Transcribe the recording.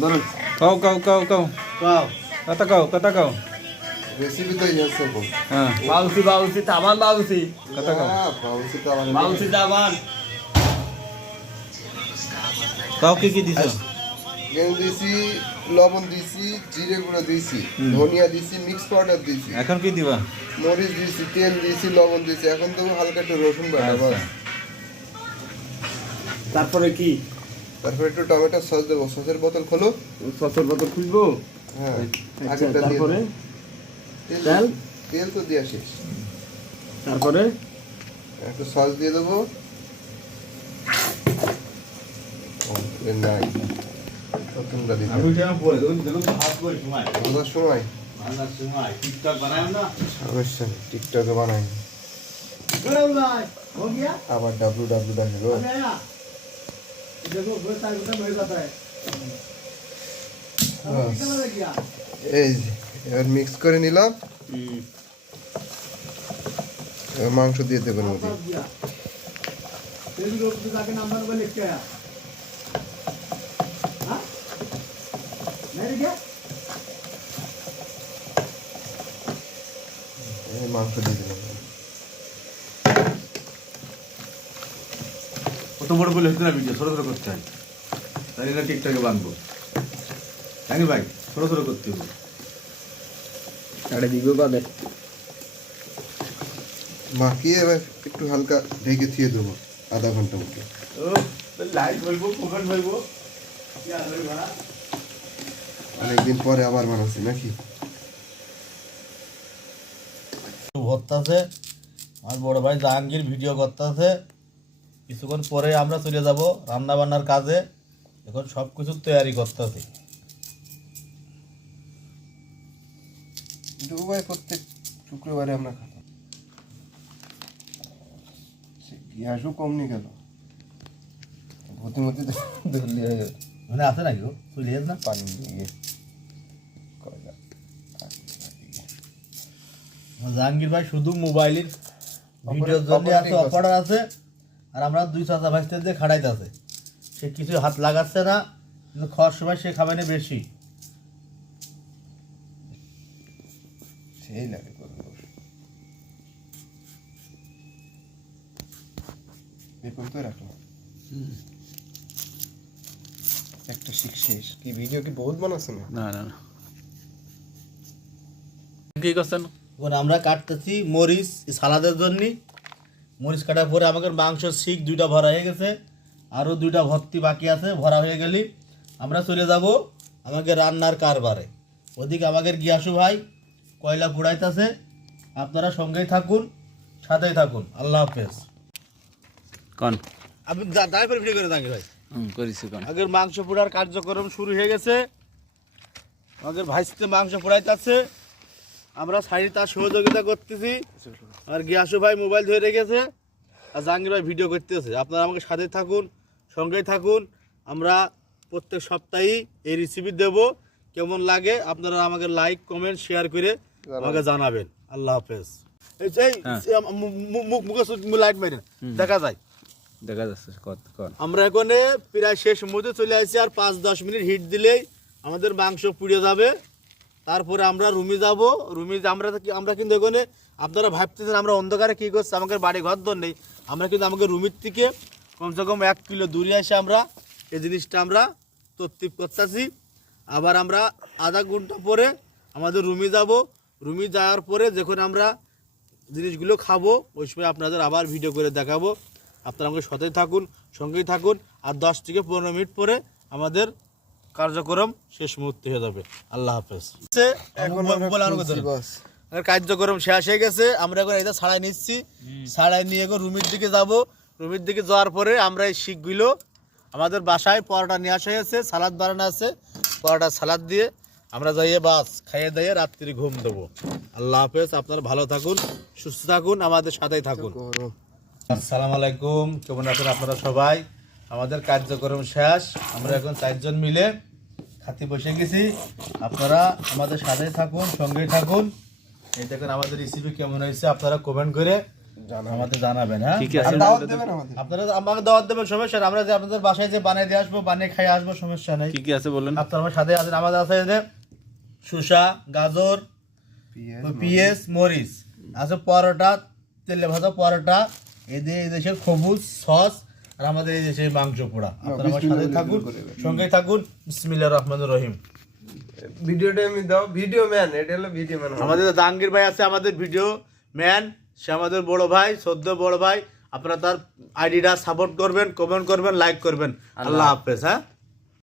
ধরুন কাও কাও কাও কাও কাও kata kau রেসিপি তো ইয়াছে কো হ্যাঁ বাউসি তাবান বাউসি kata kau বাউসি তো আমার বাউসি তাবান kau কি দিছো গেম দিছি লবণ দিছি জিরে গুঁড়ো দিছি ধনিয়া দিছি মিক্স পাউডার দিছি এখন কি দিবা মরিচ দিছি তেল দিছি লবণ দিছি এখন তো হালকা একটু রসুন বাটা বাস তারপরে কি তারপর একটু টমেটো সস দেবো সসের বোতল খোলো সসের বোতল খুলবো হ্যাঁ আচ্ছা আগেরটা দিয়ে তারপরে তেল তেল তেল তো দেওয়া শেষ তারপরে একটু সস দিয়ে দেবো নাই তোমরা দিতে আমি কেন পরে দেখুন ভাত কই সময় ওটার সময় ভাজার সময় টিকটক বানায় না সমস্যা নেই টিকটকে বানাই গরম নাই हो गया আবার ডাব্লিউ দেখাবো आ गया देखो वो साइड में मेरे जाता है कितना लग गया এই যে, এবার মিক্স করে নিলাম এবার মাংস দিয়ে দেবেন মধ্যে कर दिया फिर लोग तो जाके नंबर पर लिख के आया हाँ नहीं क्या এই মাংস দিয়ে দিলাম কত বড় বলে হচ্ছে না ভিডিও ছোট ছোট করতে হয় তাই না টিকটকে বানবো জানি ভাই ছোট ছোট করতে হবে साढ़े दीगो का दे মাখিয়ে এবার একটু হালকা ঢেকে দিয়ে দেবো আধা ঘন্টা মতো ও লাইট বলবো কোকান বলবো কি আসলে ভাড়া অনেকদিন পরে আবার বানাচ্ছি নাকি করতেছে আমার বড় ভাই জাহাঙ্গীর ভিডিও করতেছে কিছুক্ষণ পরে আমরা চলে যাব রান্না বান্নার কাজে এখন সব কিছু তৈরি করতেছি দুবার প্রত্যেক শুক্রবারে আমরা খাতাম গ্যাসও কম নিয়ে গেল ভর্তি মধ্যে ধরলি হয়ে গেল মানে আছে নাকি ও চলে যাস না পানি দিয়ে কয়লা জাহাঙ্গীর ভাই শুধু মোবাইলের ভিডিওর জন্য আছে অপারেটর আছে আর আমরা দুই চাচা ভাইতে দিয়ে খাড়াইতে আছে সে কিছু হাত লাগাচ্ছে না কিন্তু খাওয়ার সময় সে খাবে না বেশি সেই লাগে করবো বেকন তো রাখলাম একটা শিখ শেষ কি ভিডিও কি বহুত বানাচ্ছে না না না না কি করছেন এখন আমরা কাটতেছি মরিচ সালাদের জন্য মরিচ কাটার পরে আমাদের মাংস শিক দুইটা ভরা হয়ে গেছে আরও দুইটা ভর্তি বাকি আছে ভরা হয়ে গেলি আমরা চলে যাব আমাকে রান্নার কারবারে ওদিকে আমাদের গিয়াসু ভাই কয়লা পোড়াইতেছে আপনারা সঙ্গেই থাকুন সাথেই থাকুন আল্লাহ হাফেজ কোন আপনি ড্রাইভার ভিডিও করে থাকি ভাই করিছি কোন আগের মাংস পোড়ার কার্যক্রম শুরু হয়ে গেছে আমাদের ভাইসতে মাংস পোড়াইতেছে আমরা সাইডে তার সহযোগিতা করতেছি আর গিয়াসু ভাই মোবাইল ধরে রেখেছে আর জাহাঙ্গীর ভাই ভিডিও করতেছে আপনারা আমাকে সাথে থাকুন সঙ্গেই থাকুন আমরা প্রত্যেক সপ্তাহেই এই রেসিপি দেব কেমন লাগে আপনারা আমাকে লাইক কমেন্ট শেয়ার করে আমাকে জানাবেন আল্লাহ হাফেজ মুখে লাইট মেরেন দেখা যায় দেখা যাচ্ছে কত কোন আমরা এখানে প্রায় শেষ মধ্যে চলে আসছি আর 5-10 মিনিট হিট দিলেই আমাদের মাংস পুড়ে যাবে তারপরে আমরা রুমে যাব রুমে আমরা কিন্তু এখানে আপনারা ভাবতেছেন আমরা অন্ধকারে কী করছি আমাদের বাড়ি ঘর দর নেই আমরা কিন্তু আমাদের রুমের থেকে কমসে কম 1 কিলো দূরে এসে আমরা এই জিনিসটা আমরা তরতিব করতেছি আবার আমরা আধা ঘন্টা পরে আমাদের রুমে যাব রুমে যাওয়ার পরে যখন আমরা জিনিসগুলো খাবো ওই সময় আপনাদের আবার ভিডিও করে দেখাবো আপনারা আমাকে সাথেই থাকুন সঙ্গেই থাকুন আর 10 থেকে 15 মিনিট পরে আমাদের কার্যক্রম শেষ মুহূর্তে হয়ে যাবে আল্লাহ হাফেজ এখন বস কার্যক্রম শেষ হয়ে গেছে আমরা এখন এটা ছাড়াই নিচ্ছি ছাড়াই নিয়ে এখন রুমের দিকে যাব রুমের দিকে যাওয়ার পরে আমরা এই শিকগুলো আমাদের বাসায় পরোটা নিয়ে আসা হয়েছে সালাদ বানানো আছে পরোটা সালাদ দিয়ে আমরা যাইয়ে বাস খাইয়ে দিয়ে রাত্রি ঘুম দেবো আল্লাহ হাফেজ আপনারা ভালো থাকুন সুস্থ থাকুন আমাদের সাথেই থাকুন আসসালামু আলাইকুম কেমন আছেন আপনারা সবাই আমাদের কার্যক্রম শেষ আমরা এখন 4 জন মিলে খাতি বসে গেছি আপনারা আমাদের সাথেই থাকুন সঙ্গেই থাকুন এই দেখুন আমাদের রেসিপি কেমন হয়েছে আপনারা কমেন্ট করে আমাদের জানাবেন, হ্যাঁ কি কি আছে? আর দাওয়াত দেবেন আমাদের। আপনারা আমাকে দাওয়াত দেবেন, সমস্যা নেই। আমরা যে আপনাদের বাসায় যে বানিয়ে দিয়ে আসবো, বানিয়ে খাই আসবো, সমস্যা নেই। কি কি আছে বলেন? আপনার আমার সাথে আছেন, আমাদের আছে যে শসা, গাজর, পেঁয়াজ, মরিচ আছে, পরোটা, তেলে ভাজা পরোটা, এই দেশের সবুজ সস, আর আমাদের এই দেশের মাংস পোড়া। আপনারা আমার সাথে থাকুন, সঙ্গে থাকুন। বিসমিল্লাহির রহমানির রহিম। ভিডিওটা আমি দাও, ভিডিও ম্যান, এটা হলো ভিডিও ম্যান। আমাদের জাহাঙ্গীর ভাই আছে, আমাদের ভিডিও ম্যান, সে আমাদের বড় ভাই, সদ্য বড় ভাই। আপনারা তার আইডিটা সাপোর্ট করবেন, কমেন্ট করবেন, লাইক করবেন। আল্লাহ হাফেজ। হ্যাঁ।